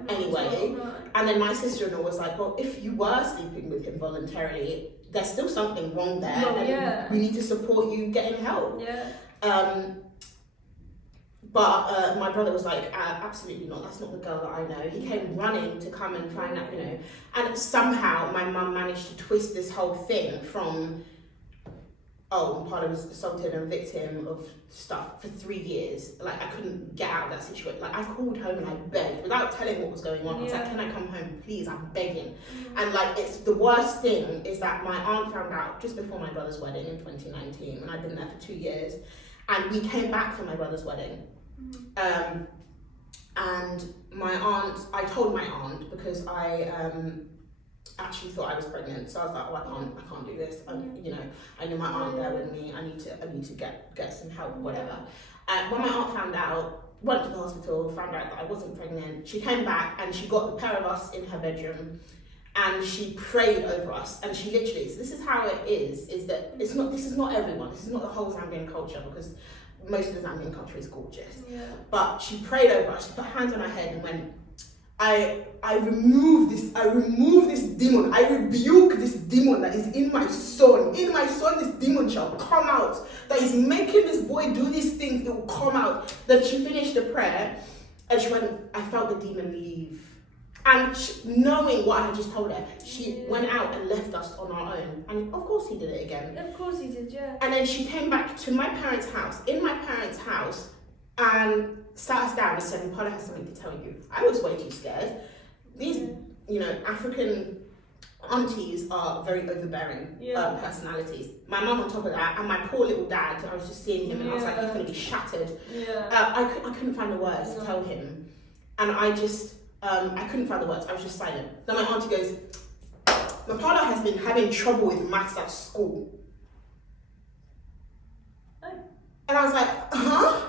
anyway. No. And then my sister-in-law was like, well, if you were sleeping with him voluntarily, there's still something wrong there, and we need to support you getting help. But my brother was like, absolutely not, that's not the girl that I know. He came running to come and find out, you know. And somehow my mum managed to twist this whole thing from, oh, Mapalo was assaulted and victim of stuff for 3 years. Like, I couldn't get out of that situation. Like, I called home and I begged, without telling what was going on. I was like, can I come home, please? I'm begging. And like, it's the worst thing is that my aunt found out just before my brother's wedding in 2019, and I'd been there for 2 years. And we came back for my brother's wedding. And my aunt, I told my aunt because I actually thought I was pregnant, so I was like, oh, I can't do this. You know, I know my aunt there with me. I need to get some help, whatever. When my aunt found out, went to the hospital, found out that I wasn't pregnant. She came back and she got the pair of us in her bedroom, and she prayed over us. And she literally, so this is how it is that this is not everyone. This is not the whole Zambian culture, because most of the Zambian culture is gorgeous. But she prayed over us. She put her hands on her head and went, I remove this demon. I rebuke this demon that is in my son. In my son, this demon shall come out. That is making this boy do these things. It will come out. Then she finished the prayer, and she went, I felt the demon leave. And knowing what I had just told her, she went out and left us on our own. And of course he did it again. Of course he did, yeah. And then she came back to my parents' house, in my parents' house, and sat us down and said, Mapalo has something to tell you. I was way too scared. These, you know, African aunties are very overbearing personalities. My mum on top of that, and my poor little dad, I was just seeing him and I was like, he's going to be shattered. I couldn't find the words to tell him. And I couldn't find the words. I was just silent. Then my auntie goes, Mapalo has been having trouble with maths at school. Oh. And I was like, huh?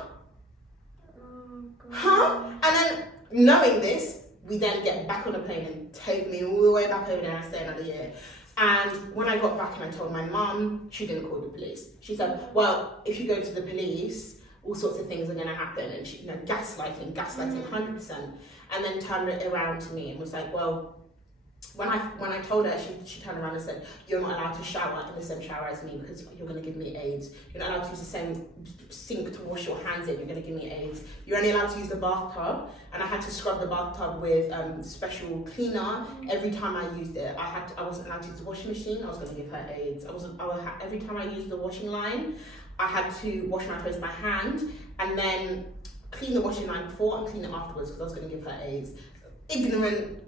Huh? And then, knowing this, we then get back on a plane and take me all the way back over there and stay another year. And when I got back and I told my mum, she didn't call the police. She said, well, if you go to the police, all sorts of things are going to happen. And she, you know, gaslighting 100%. And then turned it around to me and was like, well, when I told her, she turned around and said, you're not allowed to shower in the same shower as me because you're going to give me AIDS. You're not allowed to use the same sink to wash your hands in, you're going to give me AIDS. You're only allowed to use the bathtub, and I had to scrub the bathtub with special cleaner every time I used it. I wasn't allowed to use the washing machine, I was going to give her AIDS. Every time I used the washing line, I had to wash my clothes by hand and then clean the washing line before and clean it afterwards because I was going to give her AIDS. Ignorant.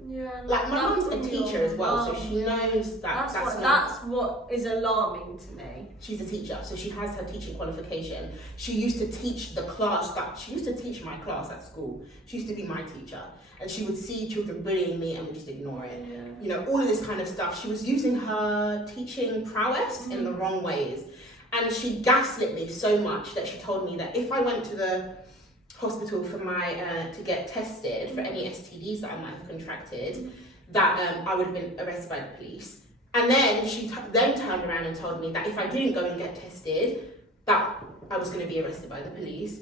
Like, my mum's a teacher as well, so she knows that that's what is alarming to me. She's a teacher, so she has her teaching qualification. She used to teach the class she used to teach my class at school. She used to be my teacher, and she would see children bullying me and would just ignore it. You know, all of this kind of stuff. She was using her teaching prowess in the wrong ways, and she gaslit me so much that she told me that if I went to the hospital for to get tested for any STDs that I might have contracted, that I would have been arrested by the police. And then she then turned around and told me that if I didn't go and get tested, that I was going to be arrested by the police.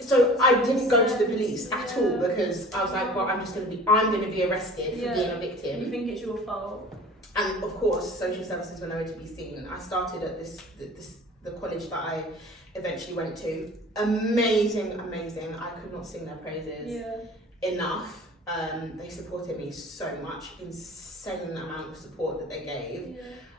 So I didn't go to the police at all because I was like, well, I'm going to be arrested for being a victim. You think it's your fault? And of course, social services were nowhere to be seen. I started at the college that I eventually went to. Amazing. I could not sing their praises enough. They supported me so much, insane amount of support that they gave.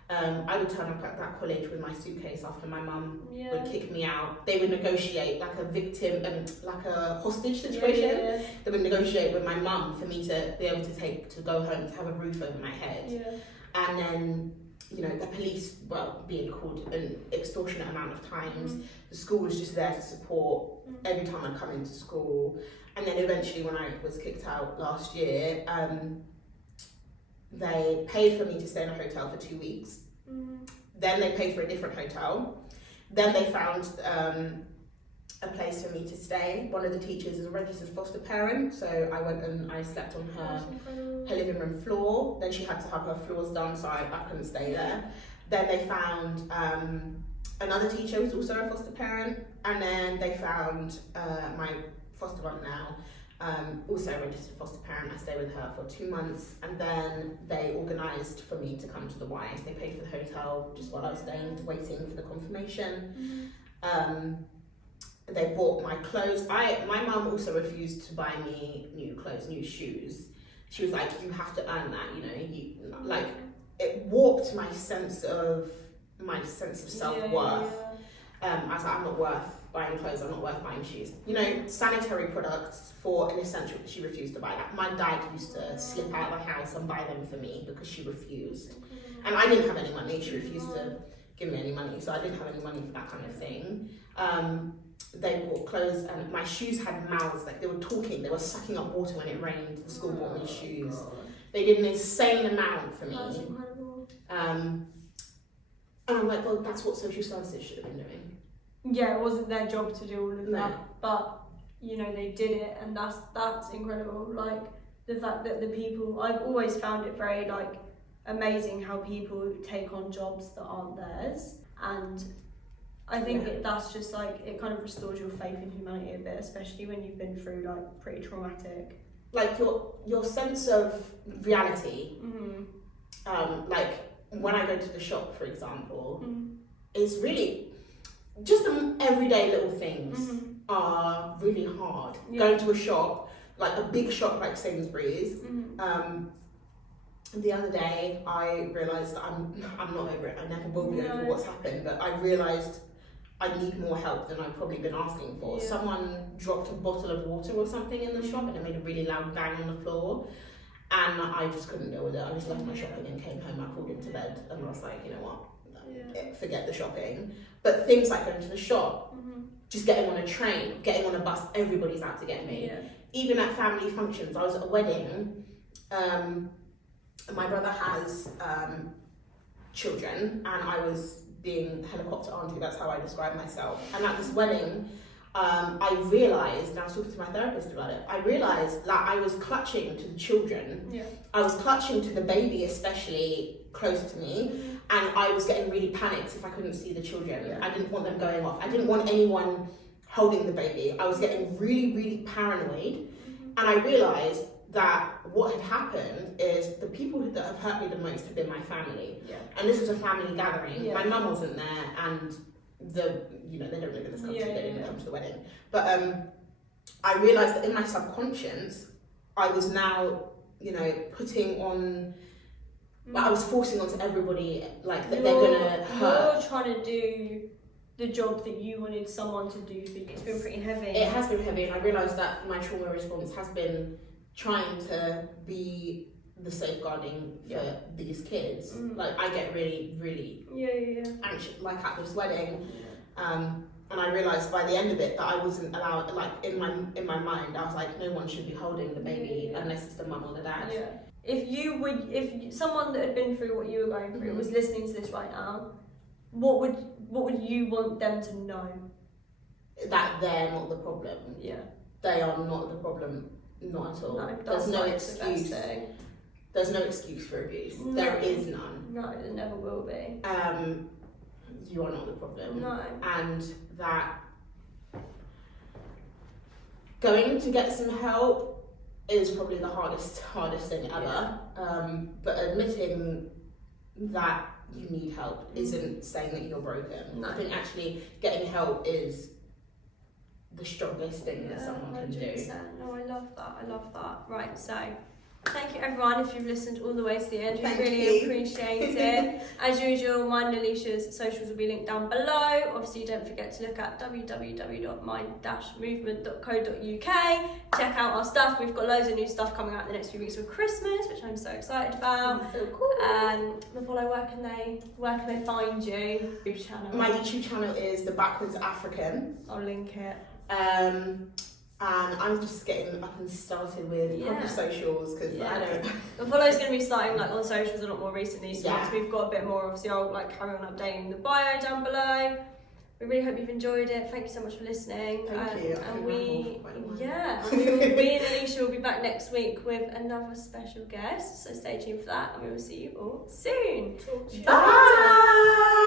I would turn up at that college with my suitcase after my mum would kick me out. They would negotiate like a victim, like a hostage situation. They would negotiate with my mum for me to be able to go home, to have a roof over my head. And then, you know, the police were being called an extortionate amount of times. The school was just there to support every time I come into school. And then eventually when I was kicked out last year, they paid for me to stay in a hotel for 2 weeks. Then they paid for a different hotel. Then they found a place for me to stay. One of the teachers is a registered foster parent, so I went and I slept on her living room floor. Then she had to have her floors done, so I couldn't stay there. Then they found another teacher who's also a foster parent, and then they found my foster mum now, also a registered foster parent. I stayed with her for 2 months, and then they organised for me to come to the Y. They paid for the hotel just while I was staying, waiting for the confirmation. They bought my clothes. My mum also refused to buy me new clothes, new shoes. She was like, you have to earn that, you know, like, it warped my sense of self-worth. I was like, I'm not worth buying clothes, I'm not worth buying shoes. You know, sanitary products for an essential, she refused to buy that. My dad used to slip out of the house and buy them for me because she refused. And I didn't have any money, she refused to give me any money, so I didn't have any money for that kind of thing. They bought clothes, and my shoes had mouths, like they were talking, they were sucking up water when it rained. The school bought me shoes. They did an insane amount for me. That's incredible. And I'm like, well, that's what social services should have been doing. Yeah, it wasn't their job to do all of No. that, but you know, they did it, and that's incredible. Like the fact that the people, I've always found it very like amazing how people take on jobs that aren't theirs, and I think that's just like, it kind of restores your faith in humanity a bit, especially when you've been through like pretty traumatic. Like your sense of reality, like when I go to the shop, for example, is really just the everyday little things are really hard. Going to a shop, like a big shop like Sainsbury's. The other day I realised that I'm not over it. I never will be over what's happened, but I realised I need more help than I've probably been asking for. Someone dropped a bottle of water or something in the shop and it made a really loud bang on the floor, and I just couldn't deal with it. I just left my shopping and came home. I crawled into bed and I was like, you know what, forget the shopping. But things like going to the shop, just getting on a train, getting on a bus, everybody's out to get me. Even at family functions, I was at a wedding. My brother has children, and I was being helicopter auntie, that's how I describe myself. And at this wedding, I realised, and I was talking to my therapist about it, I realised that I was clutching to the children. I was clutching to the baby, especially close to me, and I was getting really panicked if I couldn't see the children. I didn't want them going off. I didn't want anyone holding the baby. I was getting really, really paranoid, and I realised that what had happened is the people that have hurt me the most have been my family. And this was a family gathering. My mum wasn't there, and they don't live in this country, they didn't come to the wedding. But I realised that in my subconscious, I was now, putting on, I was forcing onto everybody, like, that they're gonna hurt. You're trying to do the job that you wanted someone to do for you. It's been pretty heavy. It has been heavy, and I realised that my trauma response has been trying to be the safeguarding for these kids. Like, I get really, really anxious, like at this wedding, and I realised by the end of it that I wasn't allowed, like in my mind, I was like, no one should be holding the baby unless it's the mum or the dad. If someone that had been through what you were going through was listening to this right now, what would you want them to know? That they're not the problem. They are not the problem. Not at all. No, there's no excuse. There's no excuse for abuse. No. There is none. No, there never will be. You are not the problem. No. And that going to get some help is probably the hardest thing ever. But admitting that you need help isn't saying that you're broken. I think actually getting help is the strongest thing that someone can 100%. Do. No, I love that. Right, so thank you everyone if you've listened all the way to the end. We really appreciate it. As usual, mine and Alicia's socials will be linked down below. Obviously, don't forget to look at www.mind-movement.co.uk. Check out our stuff. We've got loads of new stuff coming out in the next few weeks for Christmas, which I'm so excited about. So cool. Mapalo, where can they find you? YouTube channel. My YouTube channel is The Backwards African. I'll link it. And I'm just getting up and started with public socials because I don't. Mapalo's going to be starting like on socials a lot more recently, so once Yeah. we've got a bit more, obviously I'll like carry on updating the bio down below. We really hope you've enjoyed it. Thank you so much for listening. Thank you. And we me and Alicia will be back next week with another special guest. So stay tuned for that, and we will see you all soon. Talk to you Bye.